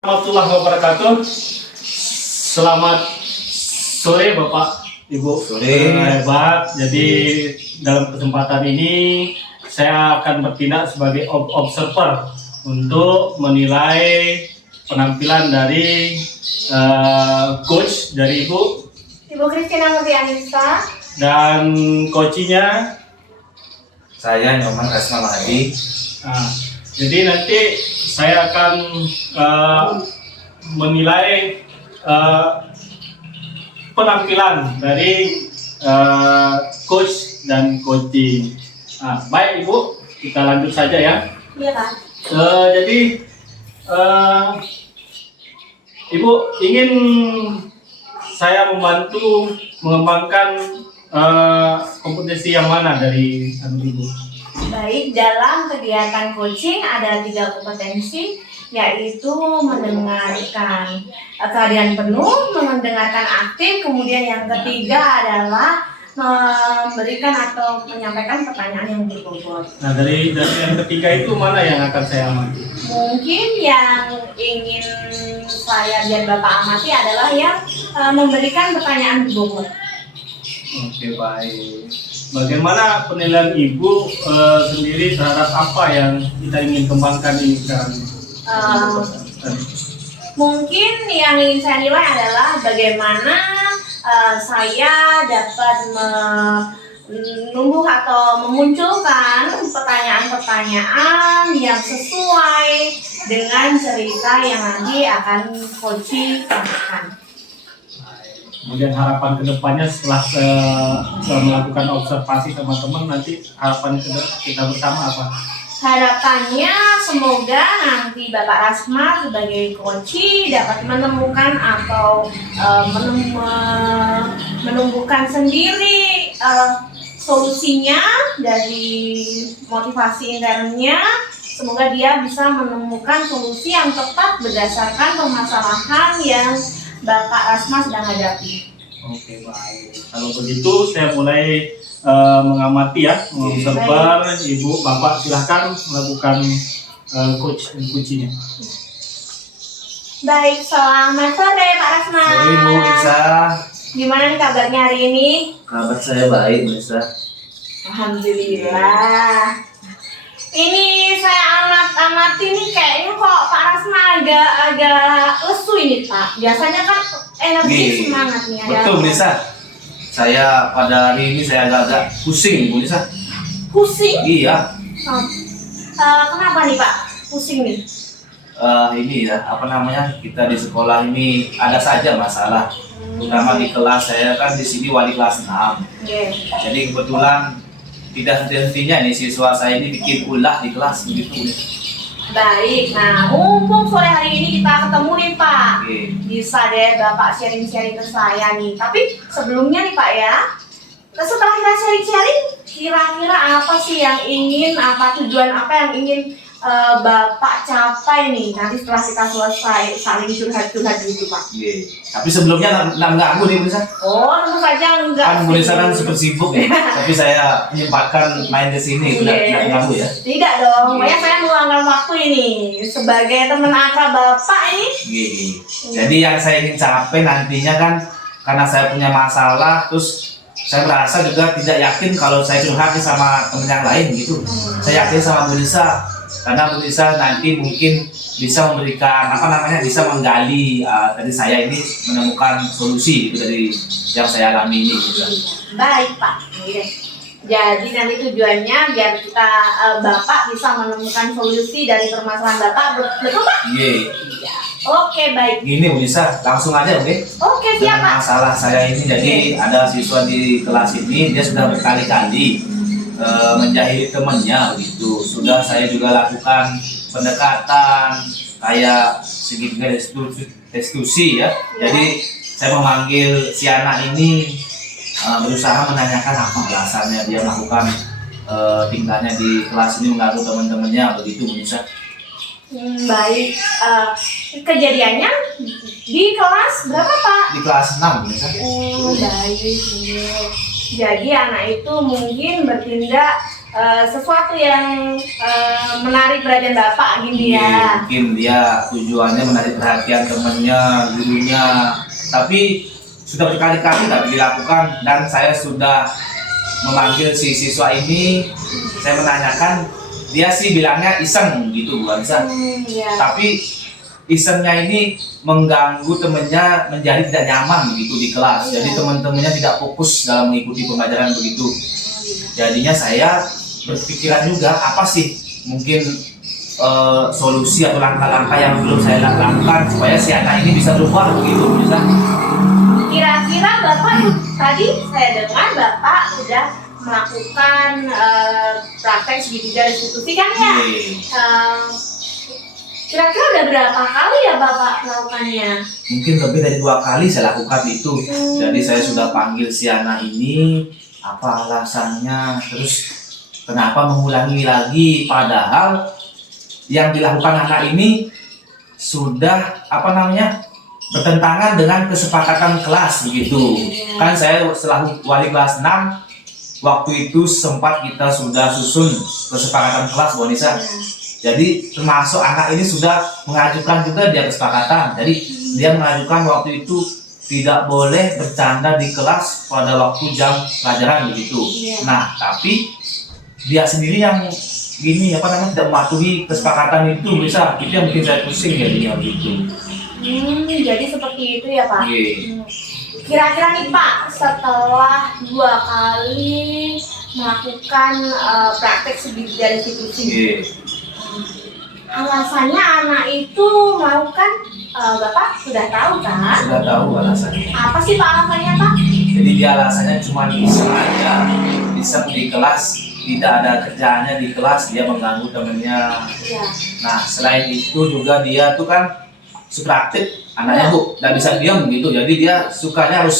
Warahmatullahi wabarakatuh. Selamat sore Bapak, Ibu. Sore. Hebat. Jadi dalam kesempatan ini saya akan bertindak sebagai observer untuk menilai penampilan dari coach dari Ibu Christina Murdianisa dan coachnya. Saya Nyoman Rasma Mahadi. Nah, jadi nanti saya akan menilai penampilan dari coach dan coaching. Nah, baik Ibu, kita lanjut saja ya. Iya kan? Jadi Ibu ingin saya membantu mengembangkan kompetensi yang mana dari Ibu? Baik, dalam kegiatan coaching ada 3 kompetensi, yaitu mendengarkan keahlian penuh, mendengarkan aktif, kemudian yang ketiga adalah memberikan atau menyampaikan pertanyaan yang berbobot. Nah, dari yang ketiga itu mana yang akan saya amati? Mungkin yang ingin saya biar Bapak amati adalah yang memberikan pertanyaan berbobot. Oke, baik. Bagaimana penilaian Ibu sendiri terhadap apa yang kita ingin kembangkan ini sekarang? Mungkin yang ingin saya nilai adalah bagaimana saya dapat menumbuh atau memunculkan pertanyaan-pertanyaan yang sesuai dengan cerita yang nanti akan coaching sampaikan. Kemudian harapan kedepannya setelah melakukan observasi sama teman, nanti harapan kita bersama apa? Harapannya semoga nanti Bapak Rasma sebagai coach dapat menemukan atau menumbuhkan sendiri solusinya dari motivasi internnya. Semoga dia bisa menemukan solusi yang tepat berdasarkan permasalahan yang Bapak Rasma sedang hadapi. Oke, baik. Kalau begitu saya mulai mengamati ya, mengobserver. Ibu, Bapak silahkan melakukan coach dan coachingnya. Baik, selamat sore Pak Rasma. Sore Bu Nisa. Gimana nih kabarnya hari ini? Kabar saya baik Bu Nisa. Alhamdulillah. Ini saya amati nih kayaknya kok Pak Rasma agak lesu ini Pak. Biasanya kan energi semangat nih. Betul Bu Nisa. Saya pada hari ini saya agak pusing Bu Nisa. Pusing? Iya. Kenapa nih Pak? Pusing nih? Ini ya, apa namanya, kita di sekolah ini ada saja masalah. Terutama di kelas, saya kan di sini wali kelas 6. Yeah. Jadi kebetulan tidak henti-hentinya nih siswa saya ini bikin ulah di kelas begitu. Baik, nah mumpung sore hari ini kita ketemu nih Pak. Bisa deh Bapak sharing-sharing ke saya nih. Tapi sebelumnya nih Pak ya, setelah kita sharing-sharing, kira-kira apa sih yang ingin, tujuan apa yang ingin Bapak capai nih nanti setelah kita selesai saling curhat-curhat gitu Pak? Tapi sebelumnya nggak ganggu nih Bu Nisa. Oh, tentu saja enggak. Kan Bu Nisa kan super sibuk ya, tapi saya menyempatkan main ke sini, nggak ganggu ya? Tidak dong, makanya saya meluangkan waktu ini sebagai teman akrab Bapak ini. Jadi yang saya ingin capai nantinya kan, karena saya punya masalah, terus saya merasa juga tidak yakin kalau saya curhat sama teman yang lain gitu. Saya yakin sama Bu Nisa, karena Bu Nisa nanti mungkin bisa memberikan bisa menggali dari saya ini menemukan solusi gitu dari yang saya alami ini gitu. Baik Pak. Jadi nanti tujuannya biar kita Bapak bisa menemukan solusi dari permasalahan Bapak, betul Pak? Iya. Oke, baik. Gini Bu Nisa, langsung aja oke? Oke, siap Pak. Masalah saya ini, jadi ada siswa di kelas ini, dia sudah berkali-kali menjahili temannya begitu. Sudah saya juga lakukan pendekatan kayak segitiga restitusi ya. Jadi saya memanggil si anak ini, berusaha menanyakan apa alasannya dia melakukan tingkahnya di kelas ini mengganggu teman-temannya begitu Bu Nisa. Baik, kejadiannya di kelas berapa Pak? Di kelas 6 Bu Nisa. Baik. Jadi anak itu mungkin bertindak sesuatu yang menarik perhatian bapak gini ya. Mungkin dia tujuannya menarik perhatian temannya, gurunya, tapi sudah berkali-kali tidak dilakukan dan saya sudah memanggil si siswa ini. Saya menanyakan, dia sih bilangnya iseng gitu Bu Anissa. Iya. Tapi isengnya ini mengganggu temannya menjadi tidak nyaman gitu di kelas. Iya. Jadi teman-temannya tidak fokus dalam mengikuti pembelajaran begitu. Jadinya saya berpikiran juga apa sih mungkin solusi atau langkah-langkah yang belum saya lakukan supaya si anak ini bisa berubah begitu bisa. Kira-kira bapak tadi saya dengar bapak sudah melakukan praktek segitiga restitusi kan ya? Kira-kira udah berapa kali ya bapak melakukannya? Mungkin lebih dari 2 kali saya lakukan itu. Jadi saya sudah panggil si anak ini, apa alasannya, terus kenapa mengulangi lagi, padahal yang dilakukan anak ini sudah bertentangan dengan kesepakatan kelas begitu. Kan saya selaku wali kelas 6 waktu itu sempat kita sudah susun kesepakatan kelas Bu Anissa. Jadi termasuk anak ini sudah mengajukan juga dia kesepakatan. Jadi dia mengajukan waktu itu tidak boleh bercanda di kelas pada waktu jam pelajaran begitu. Nah, tapi dia sendiri yang tidak mematuhi kesepakatan itu bisa. Itu yang bikin saya pusing ya dia gitu. Jadi seperti itu ya Pak. Kira-kira nih Pak, setelah 2 kali melakukan praktek segitiga restitusi, alasannya anak itu melakukan Bapak sudah tahu kan? Sudah tahu alasannya. Apa sih Pak alasannya Pak? Jadi dia alasannya cuma iseng aja, iseng di kelas, tidak ada kerjaannya di kelas, dia mengganggu temennya. Nah selain itu juga dia tuh kan suka aktif anaknya Bu, nggak bisa diam gitu, jadi dia sukanya harus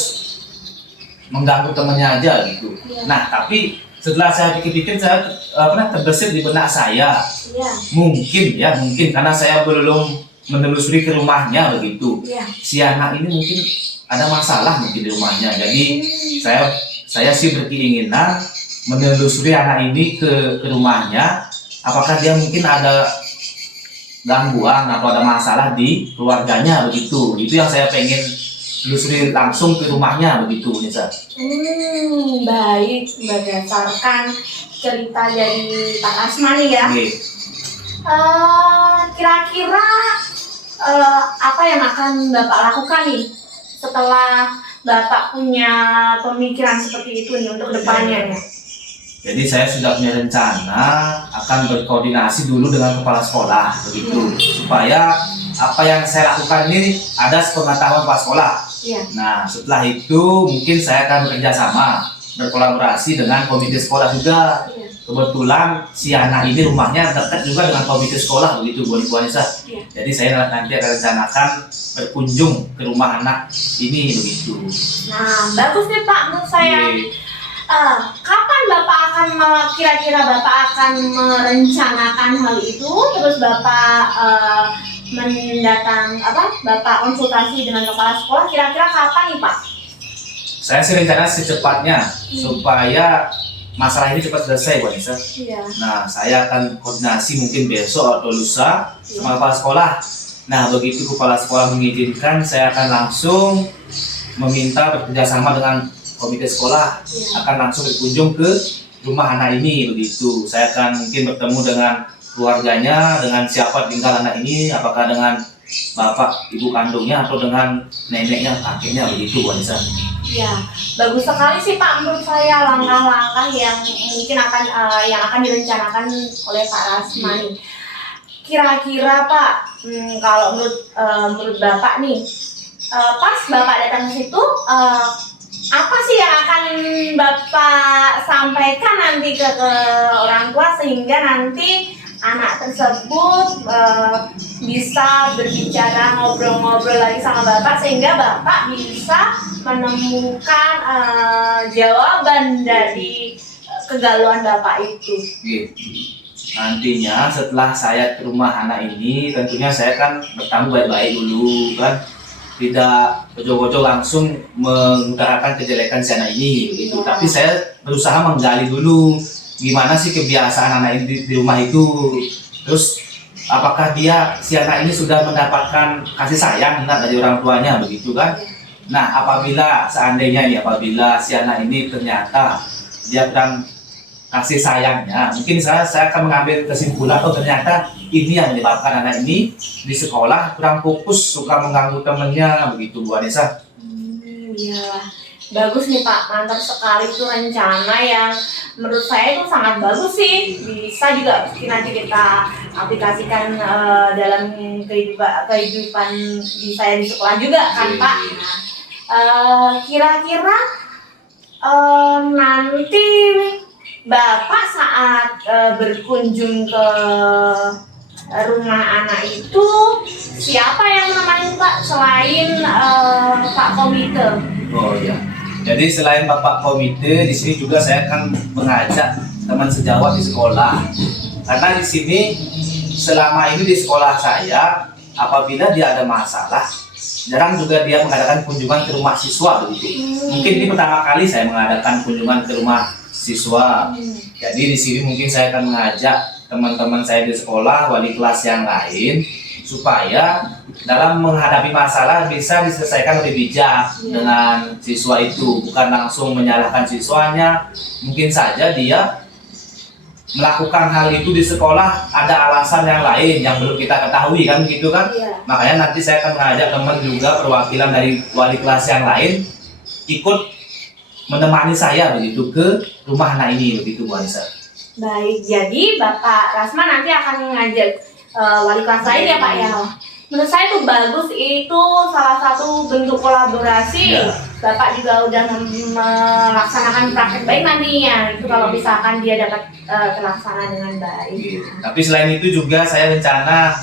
mengganggu temennya aja gitu. Nah tapi setelah saya pikir-pikir saya terbesit di benak saya, mungkin karena saya belum menelusuri ke rumahnya begitu. Si anak ini mungkin ada masalah mungkin di rumahnya, jadi saya sih berkeinginan menelusuri anak ini ke rumahnya, apakah dia mungkin ada gangguan atau ada masalah di keluarganya begitu. Itu yang saya pengen telusuri langsung ke rumahnya begitu Nisa. Baik, berdasarkan cerita dari Pak Asmani ya. Kira-kira apa yang akan Bapak lakukan nih setelah Bapak punya pemikiran seperti itu nih untuk depannya ya? Jadi saya sudah punya rencana akan berkoordinasi dulu dengan kepala sekolah begitu, supaya apa yang saya lakukan ini ada sepengetahuan kepala sekolah. Nah setelah itu mungkin saya akan bekerja sama, berkolaborasi dengan komite sekolah juga. Kebetulan si anak ini rumahnya dekat juga dengan komite sekolah begitu Bu Anissa. Jadi saya nanti akan rencanakan berkunjung ke rumah anak ini begitu. Nah bagus nih Pak, menurut saya. Kapan Bapak kira-kira Bapak akan merencanakan hal itu, terus Bapak Bapak konsultasi dengan kepala sekolah, kira-kira kapan nih Pak? Saya sih rencana secepatnya supaya masalah ini cepat selesai Bu Anissa. Nah saya akan koordinasi mungkin besok atau lusa sama kepala sekolah. Nah begitu kepala sekolah mengizinkan, saya akan langsung meminta bekerjasama dengan komite sekolah, akan langsung berkunjung ke rumah anak ini begitu. Saya akan mungkin bertemu dengan keluarganya, dengan siapa tinggal anak ini, apakah dengan bapak ibu kandungnya atau dengan neneknya, kakeknya begitu Bu Anissa. Ya, bagus sekali sih Pak, menurut saya langkah-langkah yang mungkin akan direncanakan oleh Pak Rasmani. Kira-kira Pak, kalau menurut Bapak nih, pas Bapak datang ke situ, apa sih yang akan Bapak sampaikan nanti ke orang tua sehingga nanti anak tersebut bisa berbicara, ngobrol-ngobrol lagi sama Bapak sehingga Bapak bisa menemukan jawaban dari kegalauan Bapak itu. Nantinya setelah saya ke rumah anak ini, tentunya saya kan bertamu baik-baik dulu kan, tidak ojo-ojo langsung mengutarakan kejelekan si anak ini gitu. Tapi saya berusaha menggali dulu gimana sih kebiasaan anak ini di rumah itu, terus apakah si anak ini sudah mendapatkan kasih sayang dari orang tuanya begitu kan. Nah apabila seandainya apabila si anak ini ternyata dia kurang kasih sayangnya, mungkin saya akan mengambil kesimpulan ternyata ini yang menyebabkan anak ini di sekolah kurang fokus, suka mengganggu temennya begitu Bu Anissa. Iya, bagus nih Pak, mantap sekali itu rencana yang menurut saya itu sangat bagus sih. Bisa juga nanti kita aplikasikan dalam kehidupan di saya di sekolah juga kan Pak. Kira-kira nanti Bapak saat berkunjung ke rumah anak itu siapa yang menemani Pak selain Pak Komite? Oh ya. Jadi selain Bapak Komite, di sini juga saya akan mengajak teman sejawat di sekolah. Karena di sini selama ini di sekolah saya, apabila dia ada masalah, jarang juga dia mengadakan kunjungan ke rumah siswa begitu. Mungkin ini pertama kali saya mengadakan kunjungan ke rumah siswa. Jadi di sini mungkin saya akan mengajak teman-teman saya di sekolah, wali kelas yang lain, supaya dalam menghadapi masalah bisa diselesaikan lebih bijak dengan siswa itu, bukan langsung menyalahkan siswanya. Mungkin saja dia melakukan hal itu di sekolah ada alasan yang lain yang belum kita ketahui kan gitu kan. Makanya nanti saya akan mengajak teman juga perwakilan dari wali kelas yang lain ikut menemani saya begitu ke rumah anak ini begitu Bu Anissa. Baik, jadi Bapak Rasman nanti akan mengajak wali kelas lain ya Pak ya. Menurut saya itu bagus, itu salah satu bentuk kolaborasi. Bapak juga udah melaksanakan praktek baik nantinya. Itu kalau misalkan dia dapat terlaksana dengan baik. Tapi selain itu juga saya rencana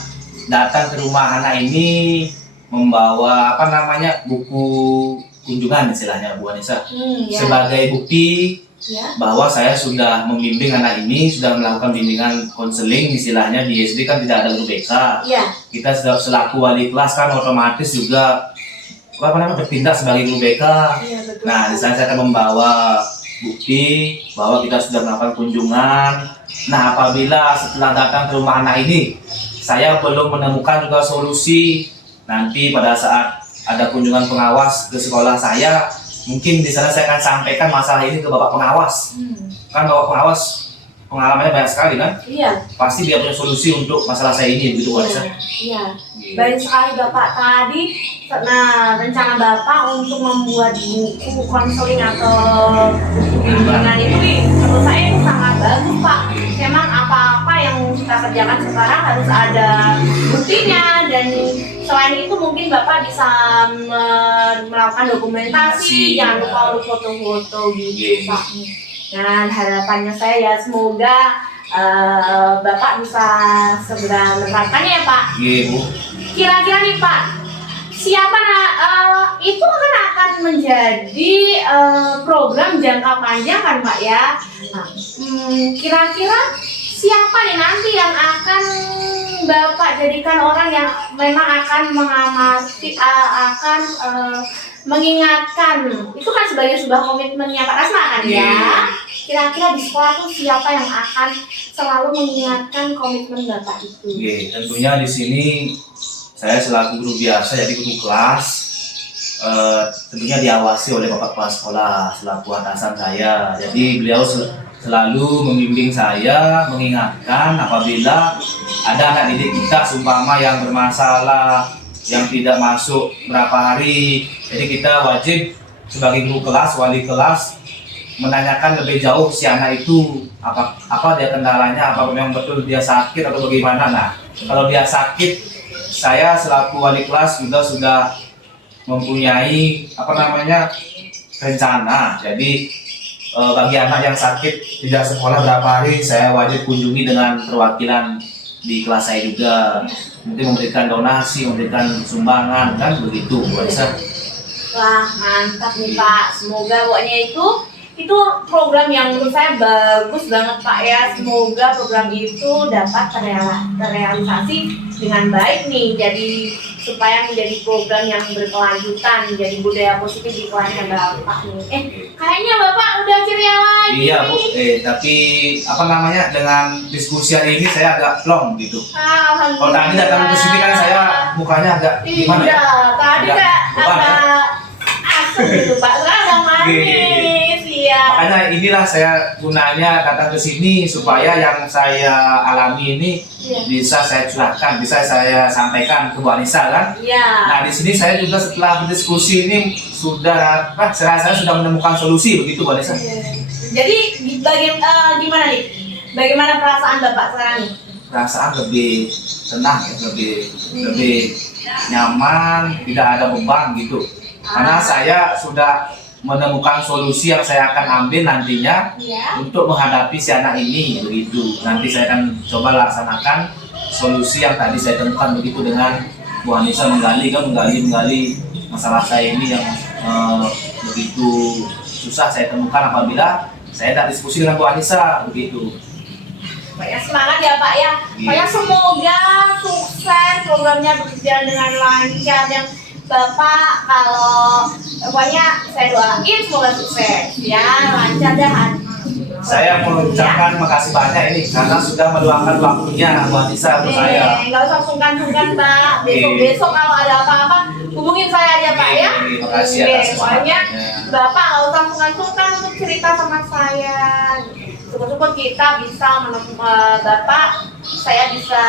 datang ke rumah anak ini membawa buku kunjungan istilahnya Bu Anissa. Sebagai bukti bahwa saya sudah membimbing anak ini, sudah melakukan bimbingan konseling istilahnya. Di SD kan tidak ada guru BK. Kita sudah selaku wali kelas kan otomatis juga bertindak sebagai guru BK. Nah, di sana saya akan membawa bukti bahwa kita sudah melakukan kunjungan. Nah, apabila setelah datang ke rumah anak ini saya belum menemukan juga solusi, nanti pada saat ada kunjungan pengawas ke sekolah saya, mungkin di sana saya akan sampaikan masalah ini ke Bapak Pengawas. Kan Bapak Pengawas pengalamannya banyak sekali kan? Pasti dia punya solusi untuk masalah saya ini begitu Bu Anissa. Baik sekali Bapak. Tadi rencana Bapak untuk membuat buku konseling atau buku bimbingan itu menurut saya itu sangat bagus Pak. Memang apa-apa yang kita kerjakan sekarang harus ada buktinya, dan selain itu mungkin Bapak bisa melakukan dokumentasi, jangan lupa untuk foto-foto gitu Pak. Dan harapannya saya ya semoga Bapak bisa segera menerapkannya ya Pak. Kira-kira nih Pak, siapa itu akan menjadi program jangka panjang kan Pak ya. Kira-kira siapa nih nanti yang akan Bapak jadikan orang yang memang akan mengamati, akan mengingatkan, itu kan sebagai sebuah komitmennya Pak Rasma kan ya. Kira-kira di sekolah tuh siapa yang akan selalu mengingatkan komitmen Bapak itu? Tentunya di sini saya selaku guru biasa, jadi guru kelas, tentunya diawasi oleh Bapak Kepala Sekolah selaku atasan saya. Jadi beliau selalu membimbing saya, mengingatkan apabila ada anak didik kita seumpama yang bermasalah, yang tidak masuk berapa hari. Jadi kita wajib sebagai guru kelas, wali kelas menanyakan lebih jauh si anak itu apa dia kendalanya, apa memang betul dia sakit atau bagaimana. Nah, kalau dia sakit, saya selaku wali kelas juga sudah mempunyai rencana. Jadi bagi anak yang sakit tidak sekolah berapa hari, saya wajib kunjungi dengan perwakilan di kelas saya juga, nanti memberikan donasi, memberikan sumbangan kan begitu Bu Aisyah. Wah mantap nih Pak, semoga pokoknya itu Itu program yang menurut saya bagus banget Pak ya. Semoga program itu dapat terrealisasi dengan baik nih. Jadi supaya menjadi program yang berkelanjutan, menjadi budaya positif di keluarga Bapak nih. Kayaknya Bapak udah ceria lagi. Iya Bu, tapi apa namanya, dengan diskusi hari ini saya agak plong gitu. Alhamdulillah. Kalau tadi datang ke sini kan saya mukanya agak gimana ya? Iya, tadi agak asem gitu Pak. Sekarang manis, iya. Makanya inilah saya gunanya datang ke sini supaya yang saya alami ini bisa saya curahkan, bisa saya sampaikan ke Bu Anissa kan. Iya. Nah di sini saya juga setelah berdiskusi ini sudah saya sudah menemukan solusi begitu Bu Anissa. Jadi gimana nih? Bagaimana perasaan Bapak sekarang nih? Perasaan lebih tenang ya, lebih nyaman, tidak ada beban gitu. Karena saya sudah menemukan solusi yang saya akan ambil nantinya untuk menghadapi si anak ini begitu. Nanti saya akan coba laksanakan solusi yang tadi saya temukan begitu dengan Bu Anissa menggali masalah saya ini yang begitu susah saya temukan apabila saya tidak diskusi dengan Bu Anissa begitu. Pak ya, semangat ya Pak ya. Pak ya, semoga sukses programnya berjalan dengan lancar. Yang Bapak kalau pokoknya saya doain semoga sukses ya, lancar dah. Saya mengucapkan makasih banyak ini karena sudah meluangkan waktunya Bu Anissa untuk saya. Nggak usah sungkan-sungkan Pak. Besok kalau ada apa-apa hubungin saya aja Pak ya. Terima kasih atas pokoknya semangatnya. Bapak nggak usah sungkan-sungkan untuk cerita sama saya. Syukur-syukur kita bisa menemukan Bapak, saya bisa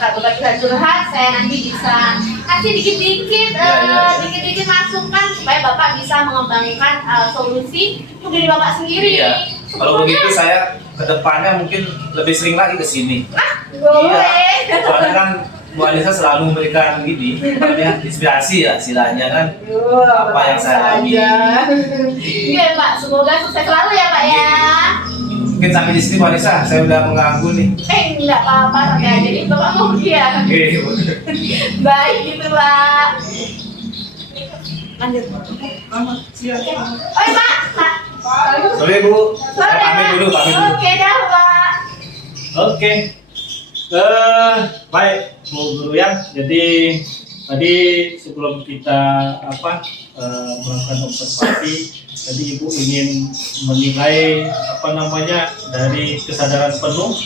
kalau Bapak bisa curhat, saya nanti bisa kasih dikit-dikit dikit-dikit masukan supaya Bapak bisa mengembangkan solusi untuk diri Bapak sendiri. Iya. Kalau begitu saya kedepannya mungkin lebih sering lagi ke sini. Boleh. Iya. Soalnya kan Bu Anissa selalu memberikan inspirasi ya istilahnya kan. Apa yang saya alami. Iya Pak, semoga sukses selalu ya Pak ya. Mungkin sampai di sini Bu Anissa, saya udah mengganggu nih. Enggak apa-apa, santai aja nih Bapak mau ya. Baik gitu Pak. Lanjut. Pak. Sorry Bu, saya pamit dulu. Oke dah Pak. Oke. Baik Bu Guru ya. Jadi tadi sebelum kita melakukan observasi, tadi Ibu ingin menilai dari kesadaran penuh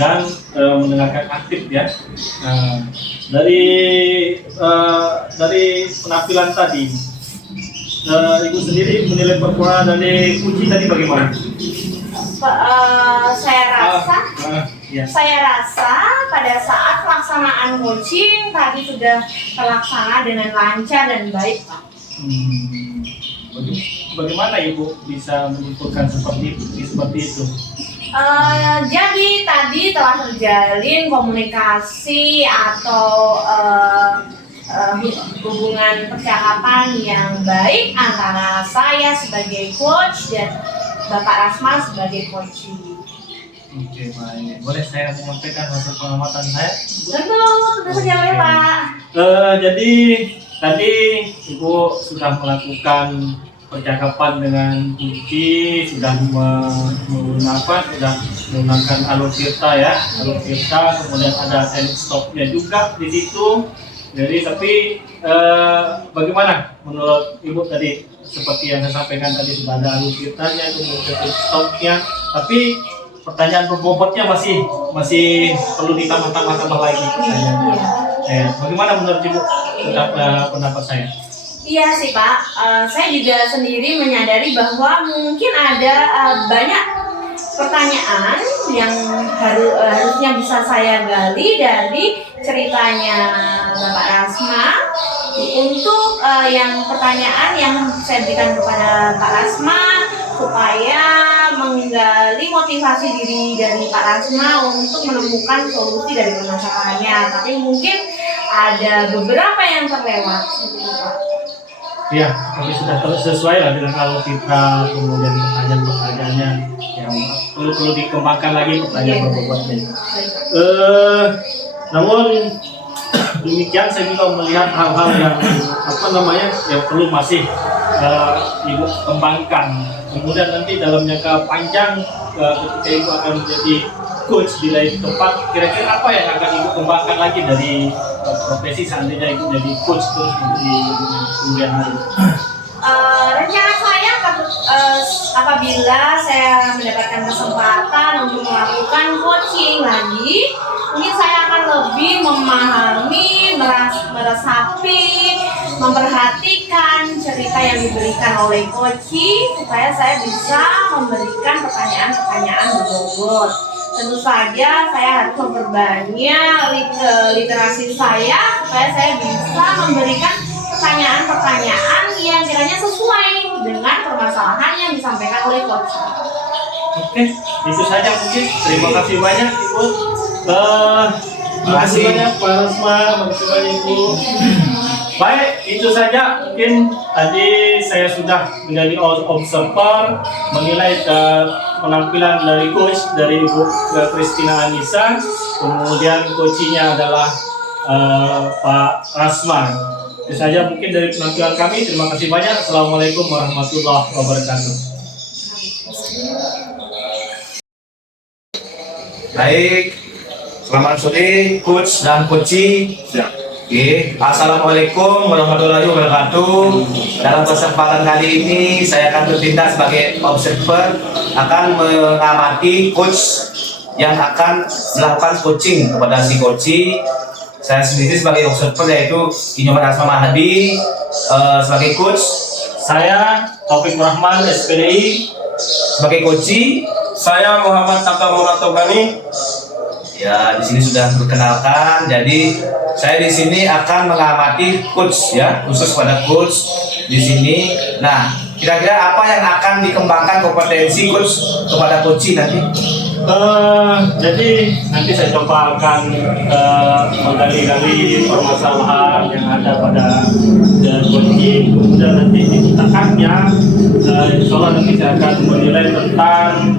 dan mendengarkan aktif ya. Dari penampilan tadi, Ibu sendiri menilai performa dari kunci tadi bagaimana? Saya rasa pada saat pelaksanaan coaching tadi sudah terlaksana dengan lancar dan baik Pak. Bagaimana Ibu bisa menyimpulkan seperti itu? Jadi tadi telah terjalin komunikasi atau hubungan percakapan yang baik antara saya sebagai coach dan Bapak Rasma sebagai coach. Oke, baik. Boleh saya menyampaikan hasil pengamatan saya? Tentu saja ya Pak. Jadi tadi Ibu sudah melakukan percakapan dengan kunci, sudah menggunakan alur tirta ya, kemudian ada send stopnya juga di situ. Jadi bagaimana menurut Ibu tadi, seperti yang saya sampaikan tadi sudah ada alur tirtanya, kemudian stopnya, tapi pertanyaan berbobotnya masih perlu ditambah lagi pertanyaannya. Bagaimana menurut Ibu pendapat saya? Iya sih Pak, saya juga sendiri menyadari bahwa mungkin ada banyak pertanyaan yang harusnya bisa saya gali dari ceritanya Bapak Rasma. Untuk yang pertanyaan yang saya berikan kepada Pak Rasma supaya menggali motivasi diri dari Pak Rasma untuk menemukan solusi dari permasalahannya. Tapi mungkin ada beberapa yang terlewat, gitu Pak. Iya, tapi sudah sesuai lah dengan alur kita, kemudian pertanyaannya yang perlu dikembangkan lagi pertanyaan berbobotnya. Namun demikian saya juga melihat hal-hal yang yang perlu masih ibu kembangkan. Kemudian nanti dalam jangka panjang ketika ibu akan menjadi coach di lain tempat, kira-kira apa yang akan ibu kembangkan lagi dari profesi seandainya ibu jadi coach terus di kemudian hari? Rencana saya apabila saya mendapatkan kesempatan untuk melakukan coaching lagi, mungkin saya akan lebih memahami, meresapi, memperhatikan cerita yang diberikan oleh coaching supaya saya bisa memberikan pertanyaan-pertanyaan berbobot. Tentu saja saya harus memperbanyak literasi saya supaya saya bisa memberikan pertanyaan-pertanyaan yang kiranya sesuai dengan permasalahan yang disampaikan oleh coach. Oke, itu saja mungkin. Terima kasih banyak Ibu. Terima kasih banyak Pak Rasma, terima kasih banyak Ibu. Baik, itu saja mungkin tadi saya sudah menjadi observer menilai penampilan dari coach dari Ibu Christina Anissa, kemudian coachingnya adalah Pak Rasma. Itu saja mungkin dari penampilan kami. Terima kasih banyak. Assalamualaikum warahmatullahi wabarakatuh. Baik, selamat sore coach dan coaching. Oke, assalamualaikum warahmatullahi wabarakatuh. Dalam kesempatan kali ini saya akan bertindak sebagai observer, akan mengamati coach yang akan melakukan coaching kepada si coaching. Saya sendiri sebagai observer yaitu Inyoman Asma Mahdi, sebagai coach. Saya Taufik Rahman SPDI. Sebagai coaching. Saya Muhammad Takamura Togani. Ya, di sini sudah perkenalkan. Jadi saya di sini akan mengamati coach ya, khusus pada coach di sini. Nah, kira-kira apa yang akan dikembangkan kompetensi coach kepada coaching nanti? Jadi nanti saya coba akan menggali-gali permasalahan yang ada pada coaching, kemudian nanti ditekannya. Insya Allah nanti saya akan menilai tentang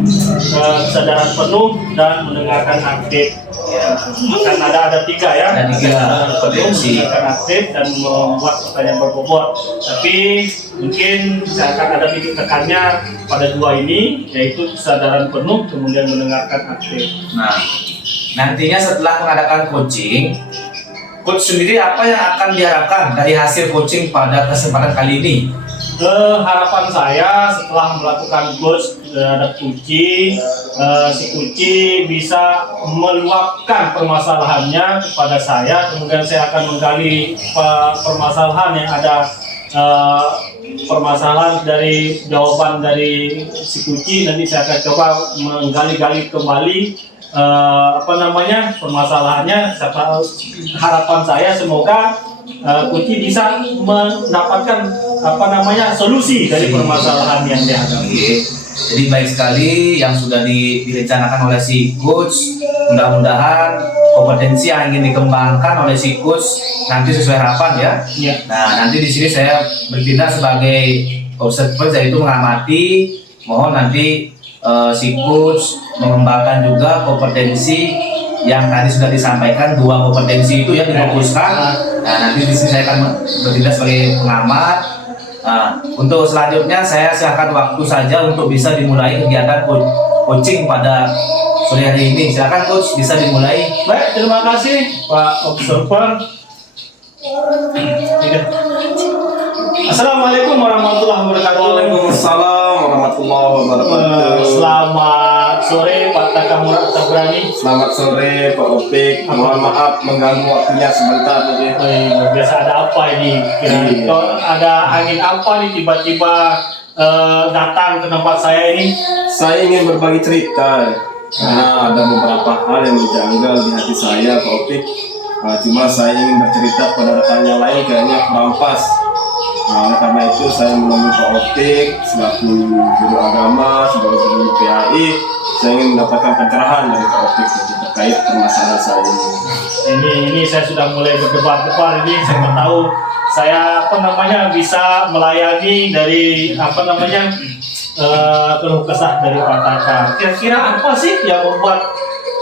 kesadaran penuh dan mendengarkan aktif. Akan ada tiga ya. Ada tiga kompetensi. Mendengarkan aktif dan membuat pertanyaan berbobot. Tapi mungkin saya akan ada titik tekannya pada dua ini, yaitu kesadaran penuh kemudian mendengarkan aktif. Nah, nantinya setelah mengadakan coaching, coach sendiri apa yang akan diharapkan dari hasil coaching pada kesempatan kali ini? Harapan saya setelah melakukan coach terhadap kucing, si kucing bisa meluapkan permasalahannya kepada saya, kemudian saya akan menggali permasalahan yang ada, permasalahan dari jawaban dari si kucing. Nanti saya akan coba menggali-gali kembali permasalahannya. Harapan saya semoga Kuci bisa mendapatkan solusi dari permasalahan yang dihadapi. Jadi baik sekali yang sudah direncanakan oleh si coach. Mudah-mudahan kompetensi yang ingin dikembangkan oleh si coach nanti sesuai harapan ya. Ya. Nah, nanti di sini saya bertindak sebagai observer, yaitu mengamati. Mohon nanti si coach mengembangkan juga kompetensi yang tadi sudah disampaikan, dua kompetensi itu ya difokuskan. Nah, nanti di sini saya akan bertindak sebagai pengamat. Nah, untuk selanjutnya saya silakan waktu saja untuk bisa dimulai kegiatan coaching pada sore hari ini. Silakan coach, bisa dimulai. Baik, terima kasih Pak Observer. Assalamualaikum warahmatullahi wabarakatuh. Waalaikumsalam warahmatullahi wabarakatuh. Selamat sore Pak Takamura Tabrani. Selamat sore Pak Opik. Mohon maaf mengganggu waktunya sebentar tadi. Biasa ada apa ini? Kira-kira ada angin apa nih tiba-tiba datang ke tempat saya ini? Saya ingin berbagi cerita karena ada beberapa hal yang menjanggal di hati saya Pak Opik. Cuma saya ingin bercerita pada rekan yang lain kayaknya kurang pas. Oleh karena itu saya menemui Pak Opik selaku guru agama, sebagai guru PAI. Saya ingin mendapatkan pencerahan dari Pak Opik terkait permasalahan saya ini. Ini saya sudah mulai berdebar-debar ini. Saya tahu saya bisa melayani dari keluh kesah dari Pak Taka. Kira-kira apa sih yang membuat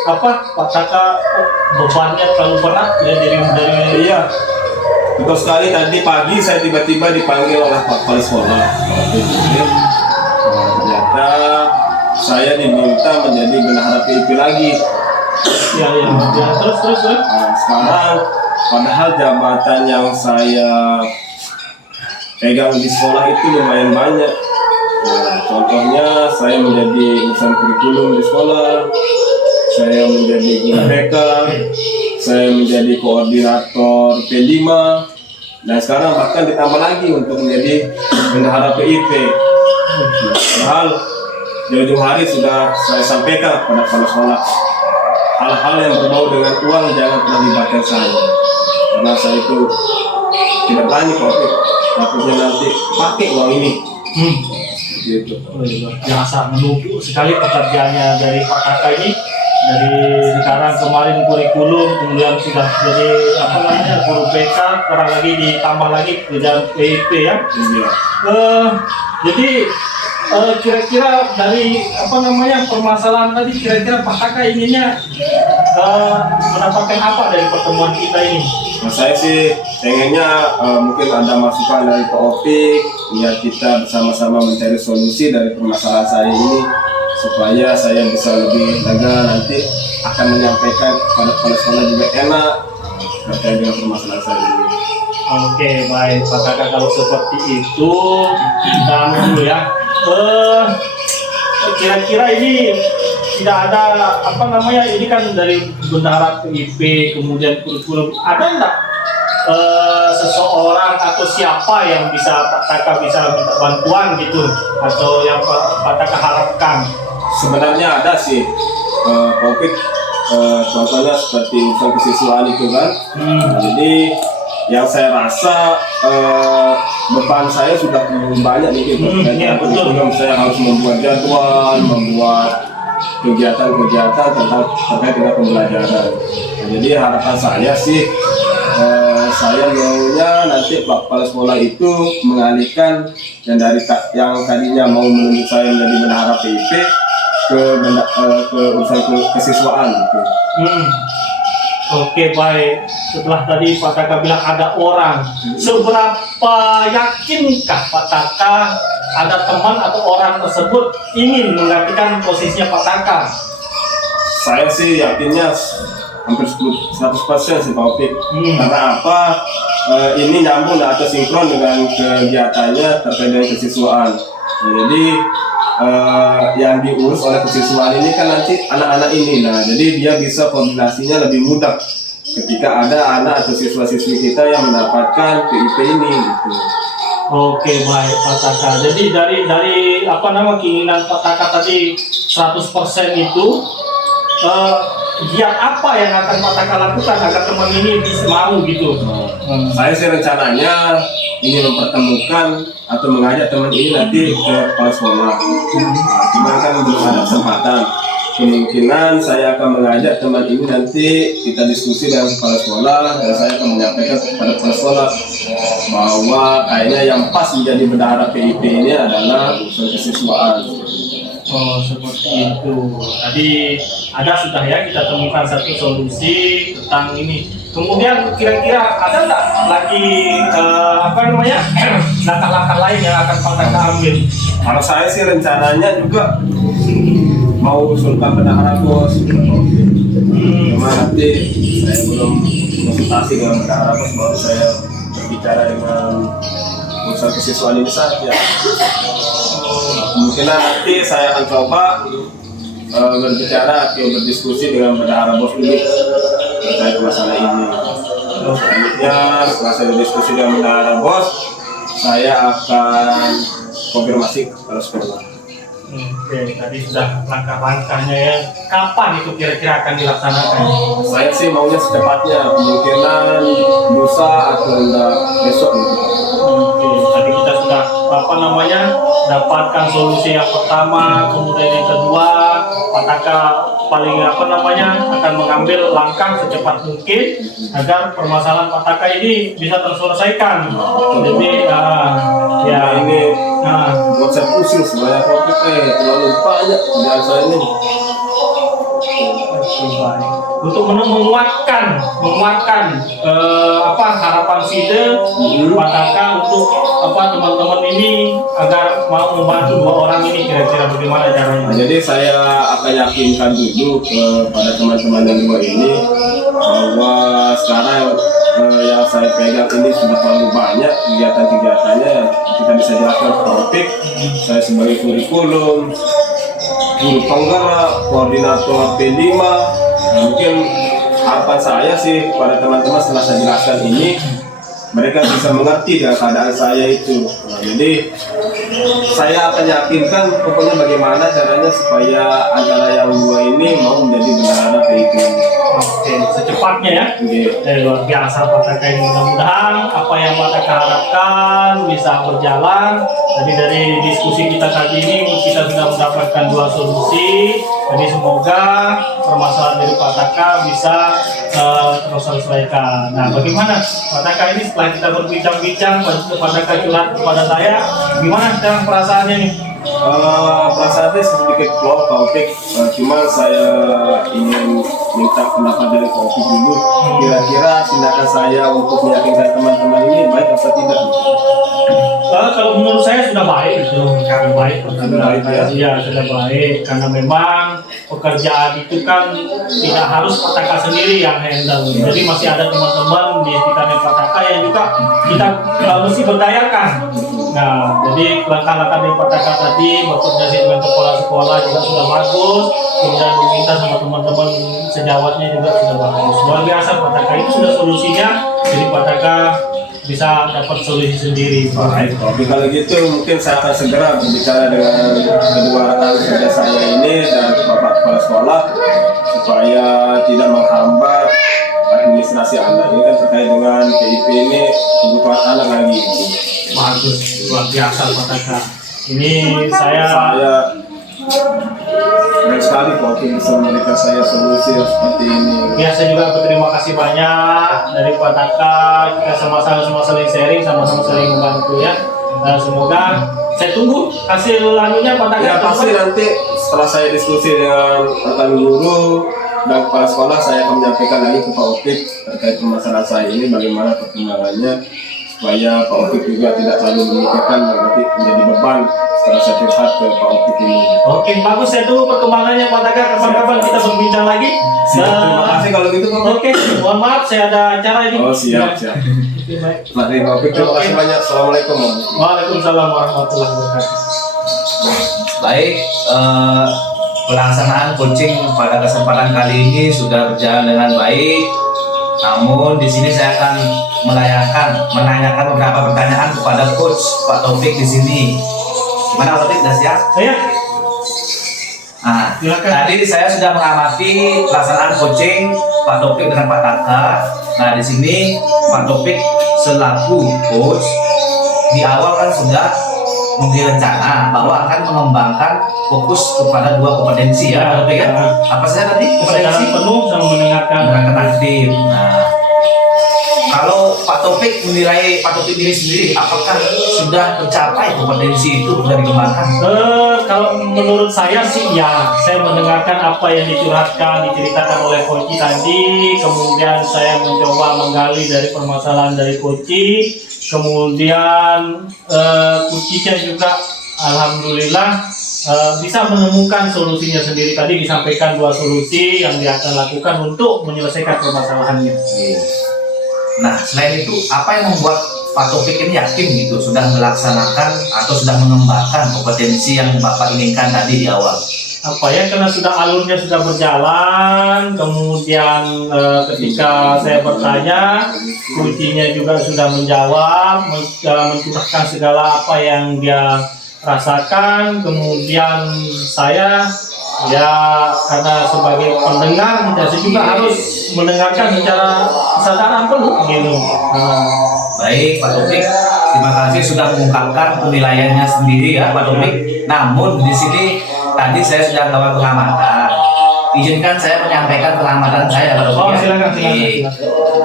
Pak Taka bebannya terlalu berat ya dari Iya. betul sekali tadi pagi saya tiba-tiba dipanggil oleh Pak Kepala Sekolah. Ternyata saya diminta menjadi bendahara PIP lagi. Ya, terus. Nah, sekarang padahal jabatan yang saya pegang di sekolah itu lumayan banyak. Nah, contohnya saya menjadi urusan kurikulum di sekolah, saya menjadi guru BK, saya menjadi koordinator P5, dan sekarang bahkan ditambah lagi untuk menjadi bendahara PIP. Padahal jauh-jauh hari sudah saya sampaikan kepada kepala sekolah, hal-hal yang berbau dengan uang jangan pernah libatkan saya, karena saya itu tidak berani kok, takutnya nanti pakai uang ini. Gitu. Biasa menumpuk sekali pekerjaannya dari Pak Kakak ini. Dari sekarang kemarin kurikulum, kemudian sudah jadi guru BK, sekarang lagi ditambah lagi kerjaan PIP ya. Iya. Jadi kira-kira dari permasalahan tadi, kira-kira Pak Kakak inginnya mendapatkan apa dari pertemuan kita ini? Nah, saya sih pengennya mungkin ada masukan dari Pak Opik, biar kita bersama-sama mencari solusi dari permasalahan saya ini, supaya saya bisa lebih lega nanti akan menyampaikan kepada kepala sekolah juga enak terkait dengan permasalahan saya ini. Oke, baik Pak Kakak, kalau seperti itu kita dulu ya. Kira-kira ini tidak ada ini kan dari bendahara PIP kemudian kurikulum, ada enggak seseorang atau siapa yang bisa Pak Kakak bisa minta bantuan gitu, atau yang Pak Kakak harapkan? Sebenarnya ada sih, Opik, contohnya seperti urusan kesiswaan itu kan. Jadi yang saya rasa beban saya sudah terlalu banyak nih gitu. Saya harus membuat jadwal, membuat kegiatan-kegiatan terkait dengan pembelajaran. Nah, jadi harapan saya sih, saya maunya nanti Pak Kepala Sekolah itu mengalihkan yang tadinya mau menunjuk saya menjadi bendahara PIP ke urusan kesiswaan gitu. Oke, baik. Setelah tadi Pak Kakak bilang ada orang, seberapa yakinkah Pak Kakak ada teman atau orang tersebut ingin menggantikan posisinya Pak Kakak? Saya sih yakinnya hampir 100% sih Pak Opik. Karena apa? Ini nyambung atau sinkron dengan kegiatannya terkait dengan kesiswaan. Nah, jadi yang diurus oleh kesiswaan ini kan nanti anak-anak ini, nah jadi dia bisa koordinasinya lebih mudah ketika ada anak atau siswa-siswi kita yang mendapatkan PIP ini gitu. Oke, baik Pak Kakak. Jadi dari keinginan Pak Kakak tadi 100% itu, giat apa yang akan Pak Kakak lakukan agar teman ini bisa mau gitu? Saya sih rencananya ingin mempertemukan atau mengajak teman ini nanti ke kepala sekolah. Cuma kan belum ada kesempatan. Kemungkinan saya akan mengajak teman ini nanti kita diskusi dengan kepala sekolah, dan saya akan menyampaikan kepada kepala sekolah bahwa kayaknya yang pas menjadi bendahara PIP ini adalah urusan kesiswaan. Oh, seperti itu. Tadi ada sudah ya kita temukan satu solusi tentang ini. Kemudian kira-kira ada nggak lagi langkah-langkah lain yang akan Pak Kakak ambil? Kalau saya sih rencananya juga mau usulkan bendahara bos. Cuma nanti saya belum konsultasi dengan bendahara bos, baru saya berbicara dengan urusan kesiswaan ini saja. Kemungkinan nanti saya akan coba berbicara atau berdiskusi dengan bendahara bos dulu terkait masalah ini. Selanjutnya setelah saya berdiskusi dengan bendahara bos, saya akan konfirmasi kepada sekolah. Oke, tadi sudah langkah-langkahnya ya. Kapan itu kira-kira akan dilaksanakan? Saya sih maunya secepatnya, kemungkinan lusa atau enggak besok gitu. Oke, tadi kita sudah dapatkan solusi yang pertama, kemudian yang kedua, Pak Kakak paling akan mengambil langkah secepat mungkin agar permasalahan Pak Kakak ini bisa terselesaikan. Jadi ini buat saya pusing sebanyak terlalu banyak kerjaan saya ini. baik. untuk menguatkan harapan FIDE Pak Taka untuk teman-teman ini agar mau membantu dua orang ini, kira-kira bagaimana caranya? Nah, jadi saya akan yakinkan dulu kepada teman-teman yang dua ini bahwa sekarang yang saya pegang ini sudah terlalu banyak kegiatan-kegiatannya yang kita bisa jelaskan ke topik. Saya sebagai kurikulum, guru penggerak, koordinator P5. Nah, mungkin harapan saya sih pada teman-teman setelah saya jelaskan ini, mereka bisa mengerti dengan keadaan saya itu. Nah, jadi saya akan yakinkan pokoknya bagaimana caranya supaya antara yang dua ini mau menjadi bendahara PIP ini. Oke, secepatnya ya. Oke. Luar biasa Pak Taka ini, mudah-mudahan apa yang Pak Taka harapkan bisa berjalan. Jadi dari diskusi kita kali ini kita sudah mendapatkan dua solusi. Jadi semoga permasalahan dari Pak Taka bisa terselesaikan. Nah, bagaimana Pak Taka ini setelah kita berbincang-bincang, Pak Taka curhat kepada saya, gimana sekarang perasaannya nih? Perasaannya sedikit plong Pak Opik, cuma saya ingin minta pendapat dari Pak Opik dulu. Kira-kira tindakan saya untuk meyakinkan teman-teman ini baik atau tidak? Kalau menurut saya sudah baik itu, karena baik ya? Iya, sudah baik karena memang pekerjaan itu kan tidak harus Pak Taka sendiri yang handle. Jadi masih ada teman-teman di sekitarnya Pak Taka yang juga kita mesti berdayakan. Nah, jadi langkah-langkah dari Pak Taka tadi berkoordinasi dengan sekolah-sekolah juga sudah bagus. Kemudian meminta sama teman-teman sejawatnya juga sudah bagus. Luar biasa Pak Taka itu sudah solusinya. Jadi Pak Taka bisa dapat solusi sendiri. Baik, tapi kalau gitu mungkin saya akan segera berbicara dengan kedua rekan kerja saya ini dan Bapak Kepala Sekolah supaya tidak menghambat administrasi Anda. Ini kan terkait dengan PIP ini kebutuhan anak lagi. Bagus, luar biasa Pak Taka. Ini saya senang sekali Pak Opik bisa memberikan saya solusi yang seperti ini. ya, saya juga berterima kasih banyak dari Pak Taka. Kita sama-sama saling sharing, sama-sama saling membantu ya. Dan semoga saya tunggu hasil anunya Pak Taka. Ya pasti nanti setelah saya diskusi dengan rekan guru dan kepala sekolah, saya akan menyampaikan lagi ke Pak Opik terkait permasalahan saya ini bagaimana perkembangannya supaya Pak Opik juga tidak terlalu memikirkan dan nanti menjadi beban setelah saya curhat ke Pak Opik ini. Oke, bagus, saya tunggu perkembangannya Pak Taka. Kapan-kapan kita berbincang lagi. Terima kasih kalau gitu Pak. Oke, mohon maaf saya ada acara ini. Oh siap. Oke, baik. Setelah dari Pak Opik, terima kasih banyak. Assalamualaikum. Waalaikumsalam warahmatullahi wabarakatuh. Baik, pelaksanaan coaching pada kesempatan kali ini sudah berjalan dengan baik. Namun di sini saya akan menanyakan beberapa pertanyaan kepada coach Pak Taufik di sini. Gimana Pak Taufik, sudah siap? Saya Nah, silakan. tadi saya sudah mengamati pelaksanaan coaching Pak Taufik dengan Pak Taka. Nah, di sini Pak Taufik selaku coach di awal kan sudah memiliki rencana bahwa akan mengembangkan fokus kepada dua kompetensi ya, Pak Taufik kan? Apa saja tadi Kesadaran kompetensi? penuh sama mendengarkan. Gerakan aktif. Nah, kalau Pak Taufik menilai Pak Taufik diri sendiri, apakah sudah tercapai kompetensi itu sudah dikembangkan? Kalau menurut saya sih ya, saya mendengarkan apa yang diceritakan oleh Koci tadi, kemudian saya mencoba menggali dari permasalahan dari Koci, kemudian Kucinya juga alhamdulillah bisa menemukan solusinya sendiri. Tadi disampaikan dua solusi yang dia akan lakukan untuk menyelesaikan permasalahannya. Nah, selain itu, apa yang membuat Pak Taufik ini yakin gitu sudah melaksanakan atau sudah mengembangkan kompetensi yang Bapak inginkan tadi di awal? Apa ya, karena sudah alurnya sudah berjalan, kemudian ketika saya bertanya, Kucinya juga sudah menjawab, mencurahkan segala apa yang dia rasakan. Kemudian saya ya karena sebagai pendengar saya juga harus mendengarkan secara kesadaran penuh gitu. Baik Pak Taufik, terima kasih sudah mengungkapkan penilaiannya sendiri ya Pak Taufik. Namun di sini tadi saya sudah melakukan pengamatan. Izinkan saya menyampaikan pengamatan saya Pak Taufik. Oh, ya. silakan.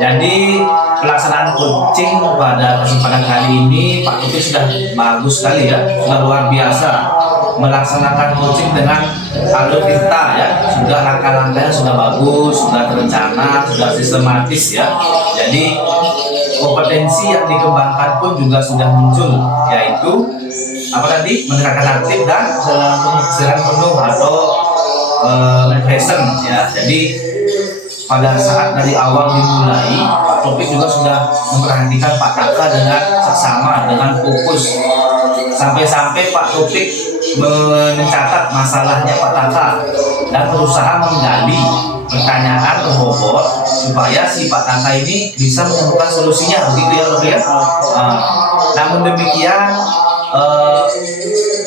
Jadi pelaksanaan coaching pada kesempatan kali ini Pak Taufik sudah bagus sekali ya, sudah luar biasa. melaksanakan coaching dengan alur kita ya, sudah langkah-langkahnya sudah bagus, sudah terencana, sudah sistematis ya. Jadi kompetensi yang dikembangkan pun juga sudah muncul, yaitu apa tadi, menegakkan aktif dan serang penuh atau present ya. Jadi pada saat dari awal dimulai, Pak Taufik juga sudah memperhatikan Pak Taka dengan seksama, dengan fokus, sampai-sampai Pak Taufik mencatat masalahnya Pak Taka dan berusaha menggali pertanyaan berbobot supaya si Pak Taka ini bisa menemukan solusinya, begitu ya Pak ya. Namun demikian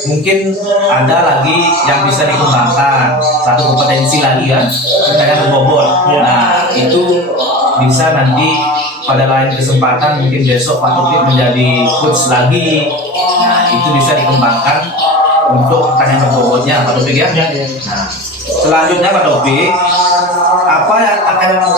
mungkin ada lagi yang bisa dikembangkan, satu kompetensi lagi kan, pertanyaan berbobot. Nah itu bisa nanti pada lain kesempatan, mungkin besok Pak Taufik menjadi coach lagi. Nah itu bisa dikembangkan untuk pertanyaan berbobotnya Pak Taufik ya. Nah selanjutnya Pak Taufik, apa yang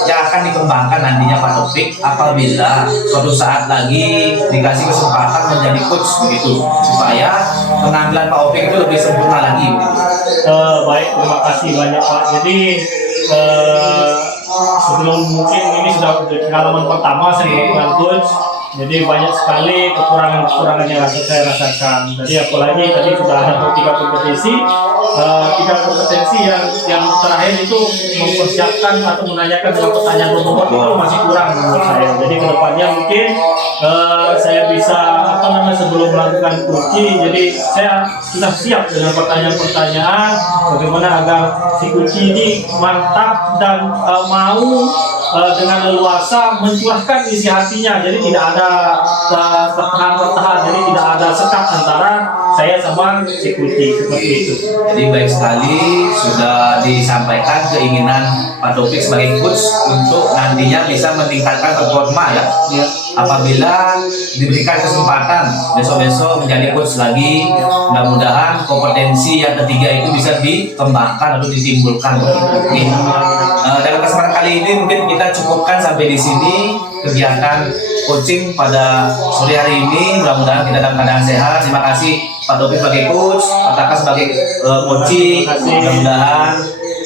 akan dikembangkan nantinya Pak Taufik apabila suatu saat lagi dikasih kesempatan menjadi coach begitu, supaya penampilan Pak Taufik itu lebih sempurna lagi begitu. Baik, terima kasih banyak Pak. Jadi sebelum mungkin ini sudah pengalaman pertama saya melakukan coach, jadi banyak sekali kekurangan-kekurangan yang saya rasakan. Jadi apalagi tadi sudah ada 3 kompetensi, 3 kompetensi yang terakhir itu mempersiapkan atau menanyakan dengan pertanyaan berbobot itu masih kurang menurut saya. Jadi kedepannya mungkin saya bisa sebelum melakukan coaching, jadi saya sudah siap dengan pertanyaan-pertanyaan bagaimana agar si coaching ini mantap dan mau dengan leluasa mencurahkan isi hatinya. Jadi tidak ada tertahan, jadi tidak ada sekat antara saya sama si coaching, seperti itu. Jadi baik sekali sudah disampaikan keinginan Pak Taufik sebagai coach untuk nantinya bisa meningkatkan performa ya. Apabila diberikan kesempatan besok-besok menjadi coach lagi, mudah-mudahan kompetensi yang ketiga itu bisa dikembangkan atau ditimbulkan. Dalam kesempatan kali ini mungkin kita cukupkan sampai di sini kegiatan coaching pada sore hari ini. Mudah-mudahan kita dalam keadaan sehat. Terima kasih Pak Taufik sebagai coach, Pak Taka sebagai coaching. Mudah-mudahan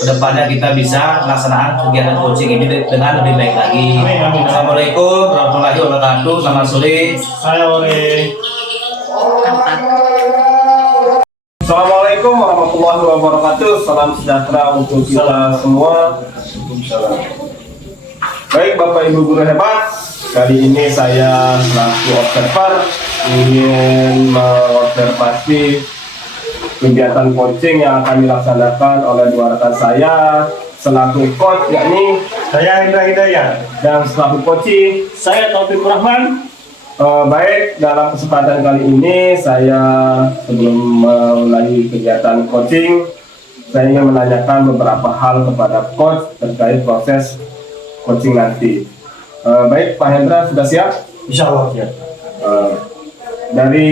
kedepannya kita bisa melaksanakan kegiatan coaching ini dengan lebih baik lagi. Assalamualaikum warahmatullahi wabarakatuh. Selamat sore. Saya oleh Assalamualaikum warahmatullahi wabarakatuh. Salam sejahtera untuk kita semua. Baik Bapak Ibu guru hebat, kali ini saya selaku observer ingin mengobservasi kegiatan coaching yang akan dilaksanakan oleh 2 rekan saya selaku coach, yakni saya Indra Hidayat dan selaku coaching saya Taufik Rahman. Baik, dalam kesempatan kali ini saya sebelum memulai kegiatan coaching, saya ingin menanyakan beberapa hal kepada coach terkait proses coaching nanti. Baik, Pak Hendra sudah siap? Insya Allah siap. Dari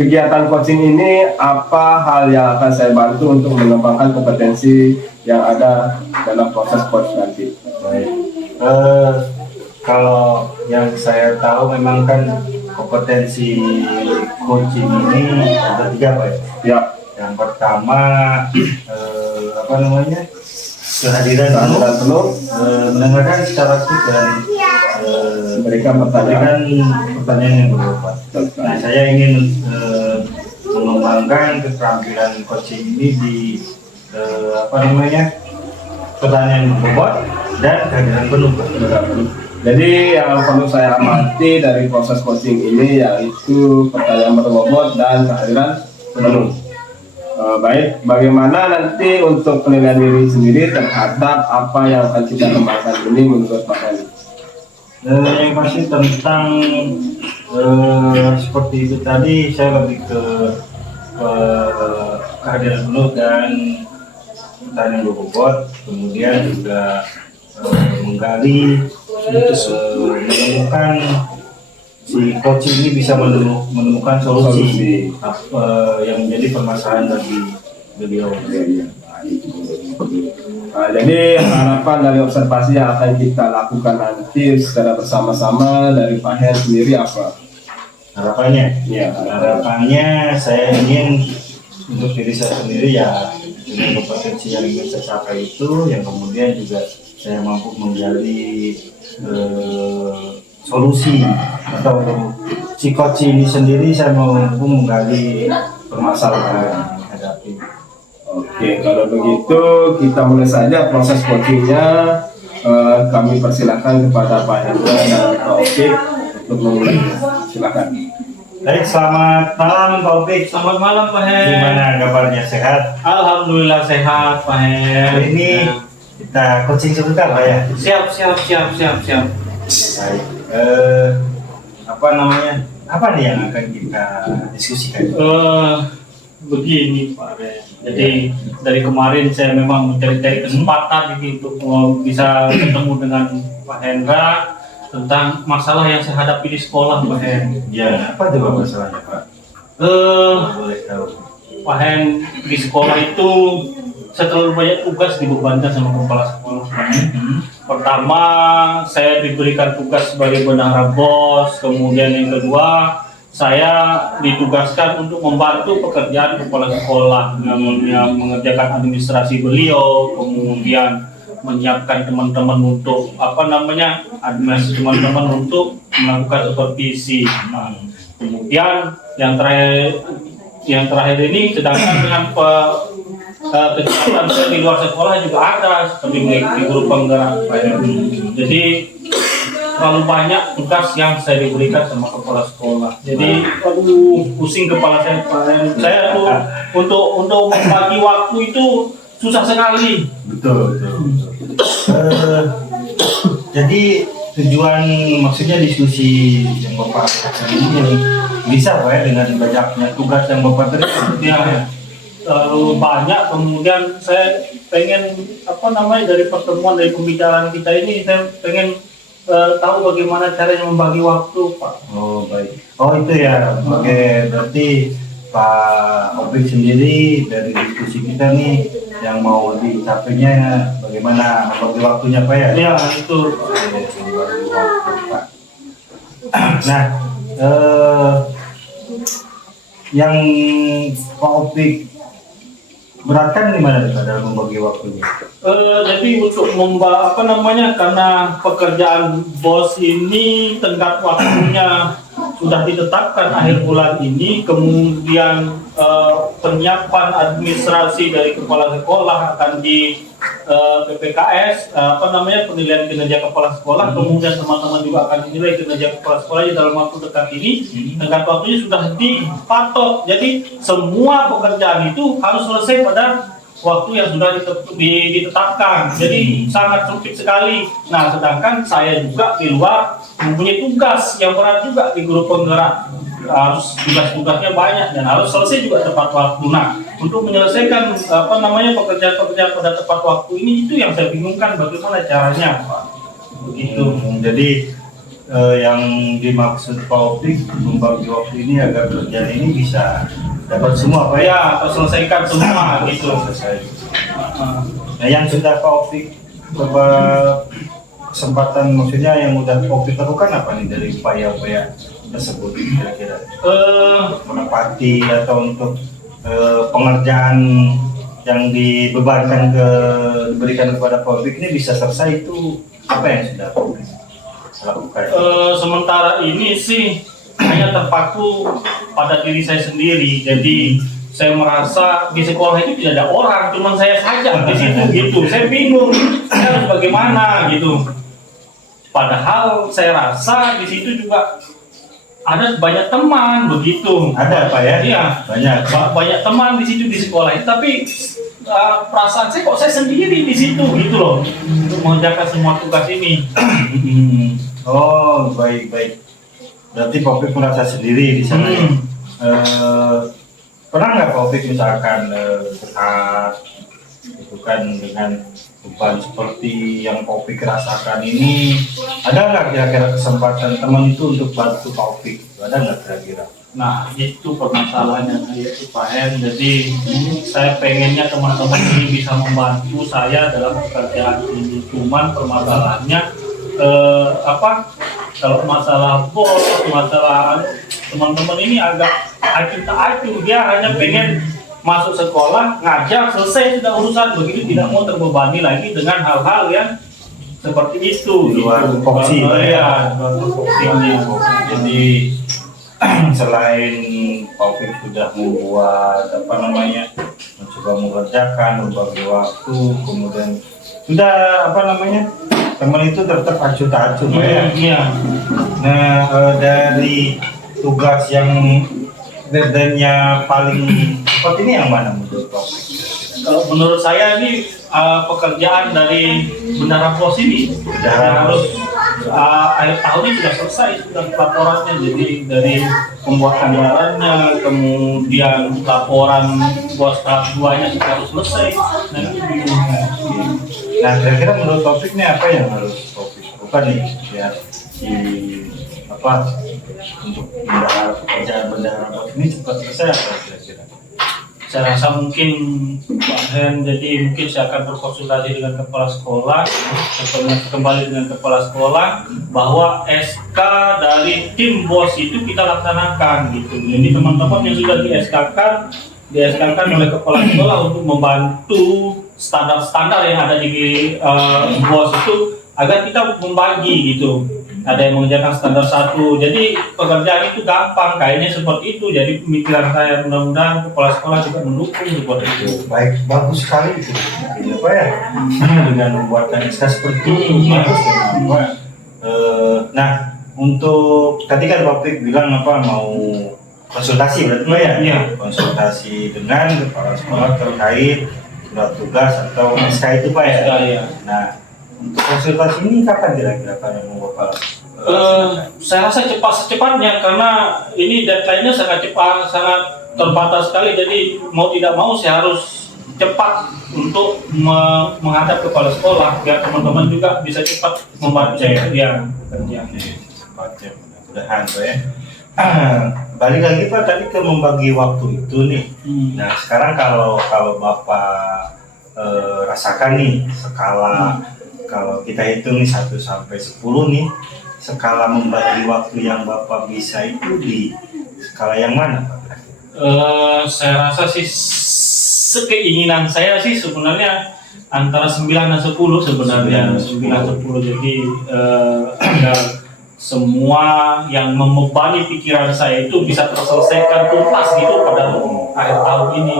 kegiatan coaching ini, apa hal yang akan saya bantu untuk mengembangkan kompetensi yang ada dalam proses coach nanti? Baik. Kalau yang saya tahu memang kan kompetensi coaching ini ada 3 Pak ya. Ya. Yang pertama kehadiran penuh, mendengarkan secara aktif dan memberikan pertanyaan yang berbobot. Nah, saya ingin mengembangkan keterampilan coaching ini di pertanyaan berbobot dan kehadiran penuh. Jadi yang perlu saya amati dari proses coaching ini yaitu pertanyaan berbobot dan kehadiran penuh. Baik, bagaimana nanti untuk penilaian diri sendiri terhadap apa yang akan kita kembangkan ini menurut Pak Heli? Yang pasti tentang seperti itu tadi, saya lebih ke kehadiran penuh dan pertanyaan berbobot, kemudian juga menggali menemukan si coaching ini bisa menemukan solusi yang menjadi permasalahan bagi beliau. Nah, jadi harapan dari observasi yang akan kita lakukan nanti secara bersama-sama dari Pak Hen sendiri apa? Harapannya? Ya, Harapannya saya ingin untuk diri saya sendiri ya dengan kompetensi yang ingin saya capai itu, yang kemudian juga saya mampu menggali solusi, atau si coach ini sendiri saya mampu menggali permasalahan yang dihadapi. Oke, kalau begitu kita mulai saja proses coachingnya. Kami persilahkan kepada Pak Hendra dan Pak Opik untuk memulai. Silakan. Baik, selamat malam Pak Opik. Selamat malam Pak Hen. Gimana kabarnya, sehat? Alhamdulillah sehat Pak Hen. Hari ini kita coaching sebentar Pak ya. Siap. Baik. Apa namanya? Apa nih yang akan kita diskusikan? Begini Pak Hen. Jadi dari kemarin saya memang mencari kesempatan ini untuk bisa ketemu dengan Pak Hendra tentang masalah yang saya hadapi di sekolah Pak Hen. Ya, apa coba masalahnya Pak? Boleh tahu. Pak Hen, di sekolah itu saya terlalu banyak tugas dibebankan sama kepala sekolah. Pertama, saya diberikan tugas sebagai bendahara BOS. Kemudian yang kedua, saya ditugaskan untuk membantu pekerjaan kepala sekolah, yang mengerjakan administrasi beliau, kemudian menyiapkan teman-teman untuk administrasi teman-teman untuk melakukan supervisi. Kemudian yang terakhir ini, sedangkan dengan kegiatan saya di luar sekolah juga ada seperti di guru penggerak. Jadi terlalu banyak tugas yang saya diberikan sama kepala sekolah. Jadi pusing kepala saya. Saya tuh untuk membagi waktu itu susah sekali. Betul. Jadi tujuan, maksudnya diskusi yang Bapak lakukan ini yang bisa Pak ya, dengan banyaknya tugas yang Bapak terima. Terlalu banyak, kemudian saya pengen dari pertemuan, dari pembicaraan kita ini, saya pengen tahu bagaimana caranya membagi waktu Pak. Oh baik. Oh itu ya. Oke, berarti Pak Opik sendiri dari diskusi kita nih yang mau dicapainya bagaimana membagi waktunya Pak ya? Ya itu. Membagi waktu Pak. Nah, yang Pak Opik beratkan di mana dalam membagi waktunya? Jadi untuk karena pekerjaan BOS ini tenggat waktunya sudah ditetapkan akhir bulan ini, kemudian penyiapan administrasi dari kepala sekolah akan di PPKS, penilaian kinerja kepala sekolah, kemudian teman-teman juga akan dinilai kinerja kepala sekolah dalam waktu dekat ini. Tenggat waktunya sudah dipatok, jadi semua pekerjaan itu harus selesai pada waktu yang sudah ditetapkan. Jadi sangat sempit sekali. Nah, sedangkan saya juga di luar mempunyai tugas yang berat juga di guru penggerak. Harus tugas-tugasnya banyak dan harus selesai juga tepat waktu. Nah, untuk menyelesaikan pekerjaan-pekerjaan pada tepat waktu ini, itu yang saya bingungkan bagaimana caranya, Pak. Begitu. Jadi yang dimaksud Pak Opik membagi waktu ini agar kerjaan ini bisa dapat semua Pak ya, selesaikan semua gitu. Selesai. Nah, yang sudah Pak Opik kesempatan, maksudnya yang udah Pak Opik lakukan apa nih dari upaya-upaya tersebut kira-kira? Menepati atau untuk pengerjaan yang diberikan kepada Pak Opik ini bisa selesai, itu apa yang sudah Pak Opik lakukan? Sementara ini sih hanya terpaku pada diri saya sendiri. Jadi saya merasa di sekolah itu tidak ada orang, cuma saya saja di situ gitu. Saya bingung, saya harus bagaimana gitu. Padahal saya rasa di situ juga ada banyak teman begitu. Ada Pak ya? Iya, banyak teman di situ di sekolah itu. Tapi perasaan saya kok saya sendiri di situ gitu loh, untuk mengerjakan semua tugas ini. Oh baik. Berarti Pak Opik merasa sendiri di sana. Pernah nggak Pak Opik misalkan berat, itu kan dengan beban seperti yang Pak Opik rasakan ini, ada nggak kira-kira kesempatan teman itu untuk bantu Pak Opik? Ada nggak kira-kira? Nah, itu permasalahannya itu Pak Hen. Jadi saya pengennya teman-teman ini bisa membantu saya dalam pekerjaan ini. Cuman permasalahannya kalau masalah bos, masalah teman-teman ini agak acuh tak acuh. Dia hanya pengen masuk sekolah, ngajar, selesai sudah urusan, begitu tidak mau terbebani lagi dengan hal-hal yang seperti itu. Di luar tupoksi, ya, luar tupoksinya. Jadi selain Taufik sudah membuat apa namanya, mencoba mengerjakan berbagi waktu, kemudian sudah apa namanya, teman itu tetap acuh-acuh Pak ya. Iya. Nah, dari tugas yang deadline-nya paling cepat ini yang mana menurut Taufik? Kalau menurut saya ini pekerjaan dari Bendara Pos ini harus akhir tahun ini sudah selesai, sudah laporannya. Jadi dari pembuat anggarannya, kemudian laporan bos tahap 2-nya sudah harus selesai. Nah, kira-kira menurut Taufik ini apa yang harus Taufik lakukan nih biar di apa untuk pekerjaan Bendara Pos ini cepat selesai apa kira-kira? Saya rasa mungkin Pak Hen, jadi mungkin saya akan berkonsultasi dengan kepala sekolah, kembali dengan kepala sekolah bahwa SK dari tim bos itu kita laksanakan gitu. Jadi teman-teman yang sudah di SK-kan oleh kepala sekolah untuk membantu standar-standar yang ada di bos itu agar kita membagi gitu. Ada yang mengerjakan standar 1, jadi pekerjaan itu gampang, kayaknya seperti itu. Jadi pemikiran saya, mudah-mudahan kepala sekolah juga mendukung seperti itu. Baik, bagus sekali itu apa ya, dengan membuatkan SK seperti itu bagus ya, Pak. Nah, untuk tadi kan Taufik bilang apa mau konsultasi berarti Pak ya? Iya. Konsultasi dengan kepala sekolah terkait surat tugas atau SK itu Pak ya? SK, ya. Nah, untuk konsultasi ini kapan kira-kira pada mau Bapak? Saya rasa secepatnya karena ini deadline-nya sangat cepat, sangat terbatas sekali. Jadi mau tidak mau saya harus cepat untuk menghadap kepala sekolah biar teman-teman juga bisa cepat membaca ya kerja. Cepatnya, mudah-mudahan Pak ya. Balik lagi Pak tadi ke membagi waktu itu nih. Nah sekarang kalau Bapak rasakan nih skala, kalau kita hitung nih 1 sampai 10 nih, skala membagi waktu yang Bapak bisa itu di skala yang mana Pak? Saya rasa sih keinginan saya sih sebenarnya antara 9 dan 10 sebenarnya. 9 10, jadi agar semua yang membebani pikiran saya itu bisa terselesaikan tuntas gitu pada akhir tahun ini.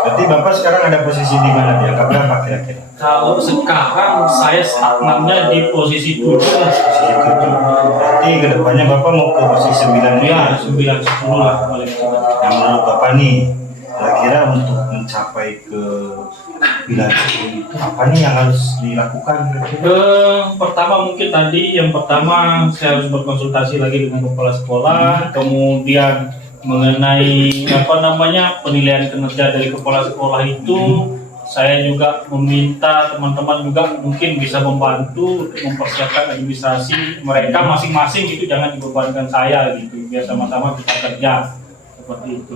Berarti Bapak sekarang ada posisi di mana, di angka berapa kira-kira? Kalau sekarang saya stagnannya di posisi 7. Posisi 7. Berarti kedepannya Bapak mau ke posisi 9 Ya, 9 10 lah paling tidak. Yang menurut Bapak nih, kira-kira untuk mencapai ke 9 10 itu apa nih yang harus dilakukan? Yang pertama saya harus berkonsultasi lagi dengan kepala sekolah, kemudian mengenai penilaian kinerja dari kepala sekolah itu. Saya juga meminta teman-teman juga mungkin bisa membantu untuk mempersiapkan administrasi mereka masing-masing, itu jangan dibebankan saya gitu, biar sama-sama kita kerja seperti itu.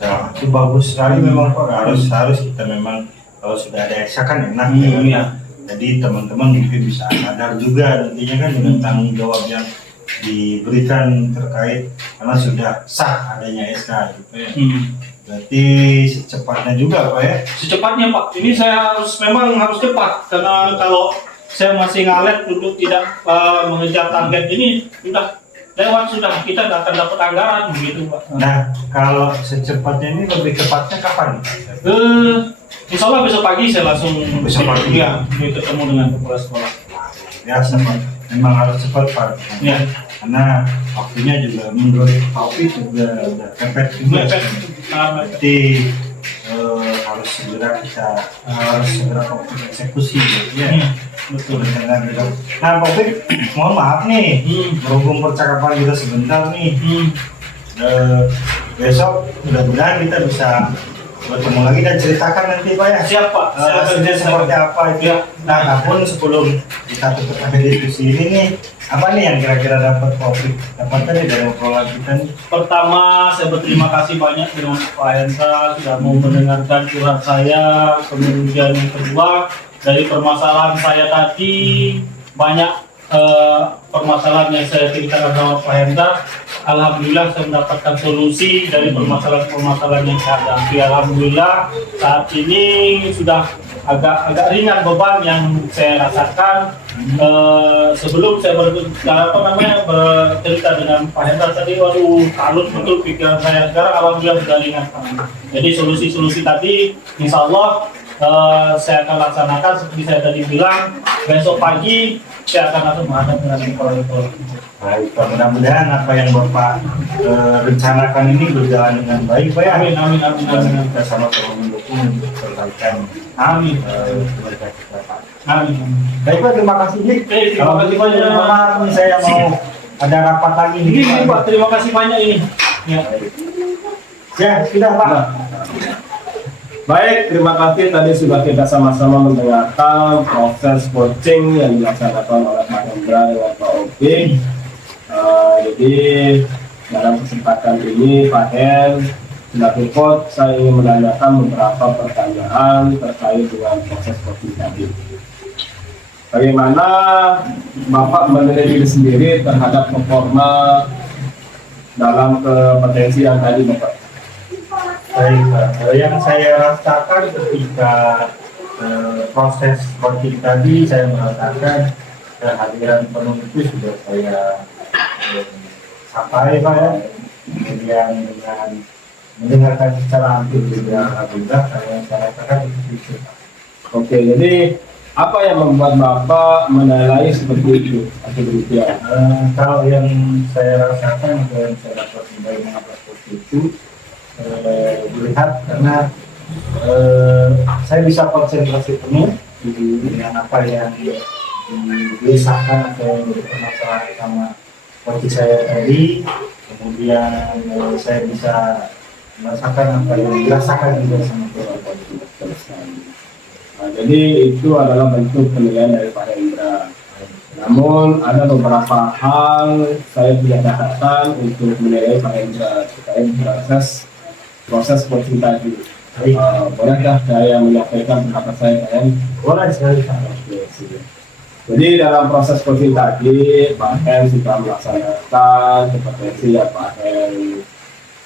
Nah, itu bagus sekali memang Pak. Harus kita memang kalau sudah ada SK kan enak Ya. Jadi teman-teman mungkin bisa sadar juga nantinya kan dengan tanggung jawab yang diberikan terkait karena sudah sah adanya SK gitu ya. Berarti secepatnya juga Pak ya? Secepatnya Pak, ini saya memang harus cepat karena kalau saya masih ngalet untuk tidak mengejar target ini sudah lewat, kita akan dapat anggaran begitu Pak. Nah kalau secepatnya ini lebih tepatnya kapan? Insya Allah besok pagi saya langsung Besok pagi? Ya, ketemu dengan kepala sekolah. Ya cepat, memang harus cepat Pak. Ya. Karena waktunya juga menurut Taufik juga udah kepet juga. Berarti harus segera eksekusi gitu ya. Betul. Nah Taufik, mohon maaf nih, berhubung percakapan kita sebentar nih. Besok mudah-mudahan kita bisa bertemu lagi dan ceritakan nanti Pak ya. Siap Pak. Hasilnya seperti apa itu. Ya. Nah, namun sebelum kita tutup akhir diskusi ini nih, apa nih yang kira-kira dapat Taufik dapatkan nih dari obrolan kita nih? Pertama, saya berterima kasih banyak dengan Pak Hendra sudah mau mendengarkan curhat saya. Kemudian yang kedua, dari permasalahan saya tadi banyak permasalahan yang saya ceritakan sama Pak Hendra. alhamdulillah saya mendapatkan solusi dari permasalahan-permasalahan yang saya hadapi. Alhamdulillah saat ini sudah agak ringan beban yang saya rasakan. Sebelum saya bercerita dengan Pak Hendra tadi, waduh kalut betul pikiran saya. Sekarang alhamdulillah sudah ringan. Jadi solusi-solusi tadi insya Allah saya akan laksanakan seperti saya tadi bilang. Besok pagi saya akan langsung menghadap dengan ekor-ekor. Baik, mudah-mudahan apa yang Bapak rencanakan ini berjalan dengan baik, Pak. Amin, amin, amin, amin. Kita sama-sama mendukung perbaikan Amin. keluarga kita, Pak. Amin. Baik, Pak, terima kasih. Terima kasih banyak. Maaf nih, saya mau ada rapat lagi nih. Ini Pak, terima kasih banyak ini. Ya. Ya, sudah, Pak. Baik, terima kasih tadi sudah kita sama-sama mendengarkan proses coaching yang dilaksanakan oleh Pak Hendra dengan Pak Opik. Jadi dalam kesempatan ini Pak Hen selaku coach, saya ingin menanyakan beberapa pertanyaan terkait dengan proses coaching tadi. Bagaimana Bapak menilai diri sendiri terhadap performa dalam kompetensi yang tadi Bapak? Baik, Pak. Yang saya rasakan ketika proses coaching tadi, saya merasakan kehadiran penuh itu sudah saya sampai, Pak, ya. Kemudian dengan mendengarkan secara hampir juga alhamdulillah saya rasakan itu. Oke, jadi apa yang membuat Bapak menilai seperti itu atau demikian? Kalau yang saya rasakan atau yang saya dapat dari mengapa seperti itu, melihat karena saya bisa konsentrasi penuh dengan apa yang diusahakan atau bermasalah sama coach saya tadi. Kemudian saya bisa merasakan apa yang dirasakan juga sama keluarga. Nah, jadi itu adalah bentuk penilaian dari Pak Hendra. Namun ada beberapa hal saya tidak catatan untuk menilai Pak Hendra terkait proses coaching tadi. Bolehkah saya menyampaikan pendapat saya, Pak Hen? Boleh sekali, Pak. Jadi dalam proses coaching tadi, Pak Hen sudah melaksanakan kompetensi yang Pak Hen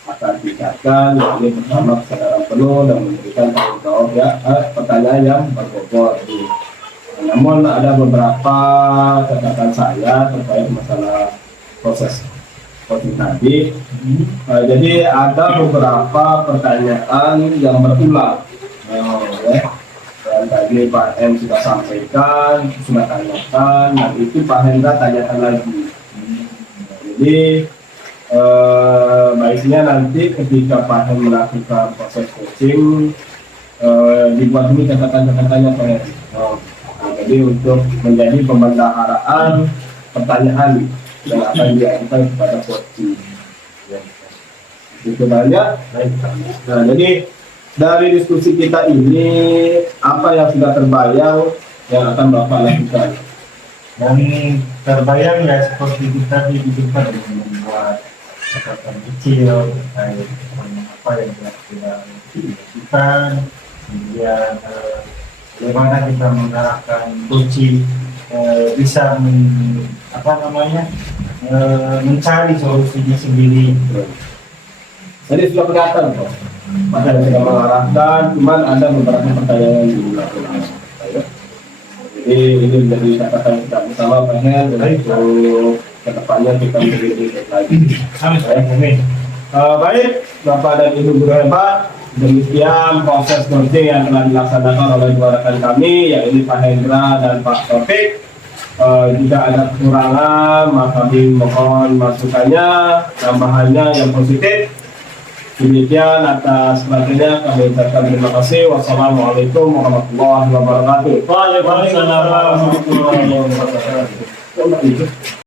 akan tingkatkan, yakni pertama kesadaran penuh dan memberikan tanggung jawab pertanyaan yang berbobot. Namun ada beberapa catatan saya terkait masalah proses coaching tadi. Jadi ada beberapa pertanyaan yang berulang. Dan tadi Pak M sudah sampaikan, sudah tanyakan, dan itu Pak Hendra tanyakan lagi. Jadi baiknya nanti ketika Pak M melakukan proses coaching, dibuat dulu catatan-catatannya Pak M. Jadi untuk menjadi pembendaharaan pertanyaan yang akan diajukan kepada coaching. Itu banyak. Nah, jadi dari diskusi kita ini apa yang sudah terbayang yang akan Bapak lakukan? Yang terbayang ya seperti kita dibutuhkan untuk membuat catatan kecil terkait apa yang kita lakukan, kemudian bagaimana kita mengarahkan coaching bisa mencari solusinya sendiri. Jadi sudah kelihatan kok. Maka sudah mengarahkan, cuman ada beberapa pertanyaan yang dilakukan. Jadi ini menjadi catatan kita bersama Pak Hen untuk kedepannya kita menjadi lagi. Amin. Baik, Bapak dan Ibu guru hebat, demikian proses coaching yang telah dilaksanakan oleh dua rekan kami, yaitu Pak Hendra dan Pak Taufik. Jika ada kekurangan, maka mohon masukannya, tambahannya yang positif. Demikian atas perhatiannya kami ucapkan terima kasih. Wassalamualaikum warahmatullahi wabarakatuh. Waalaikumsalam warahmatullahi wabarakatuh.